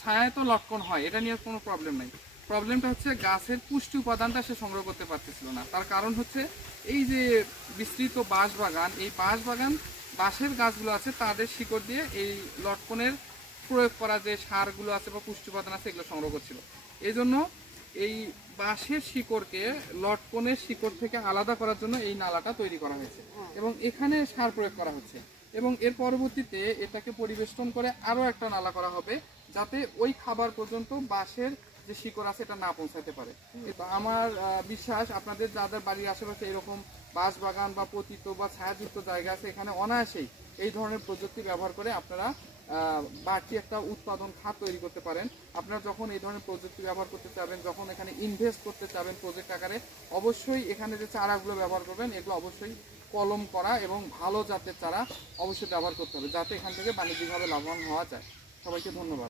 ছায়ায় তো লটকন হয়, এটা নিয়ে কোনো প্রবলেম নাই। প্রবলেমটা হচ্ছে গাছের পুষ্টি উপাদানটা সে সংগ্রহ করতে পারতেছিল না। তার কারণ হচ্ছে এই যে বিস্তৃত বাঁশ বাগান, এই বাঁশের গাছগুলো আছে তাদের শিকড় দিয়ে এই লটকনের প্রয়োগ করা যে সারগুলো আছে বা পুষ্টি উপাদান আছে এগুলো সংগ্রহ করছিল। এই জন্য এই বাঁশের শিকড়কে লটকনের শিকড় থেকে আলাদা করার জন্য এই নালাটা তৈরি করা হয়েছে এবং এখানে সার প্রয়োগ করা হচ্ছে। এবং এর পরবর্তীতে এটাকে পরিবেষ্টন করে আরও একটা নালা করা হবে যাতে ওই খাবার পর্যন্ত বাঁশের যে শিকড় আছে এটা না পৌঁছাতে পারে। আমার বিশ্বাস আপনাদের যাদের বাড়ির আশেপাশে এরকম বাঁশ বাগান বা পতিত বা ছায়াযুক্ত জায়গা আছে, এখানে অনায়াসেই এই ধরনের প্রযুক্তি ব্যবহার করে আপনারা বাড়তি একটা উৎপাদন খাত তৈরি করতে পারেন। আপনারা যখন এই ধরনের প্রযুক্তি ব্যবহার করতে চাবেন, যখন এখানে ইনভেস্ট করতে চাবেন প্রজেক্ট আকারে, অবশ্যই এখানে যে চারাগুলো ব্যবহার করবেন এগুলো অবশ্যই কলম করা এবং ভালো জাতের চারা অবশ্যই ব্যবহার করতে হবে, যাতে এখান থেকে বাণিজ্যিকভাবে লাভবান হওয়া যায়। সবাইকে ধন্যবাদ।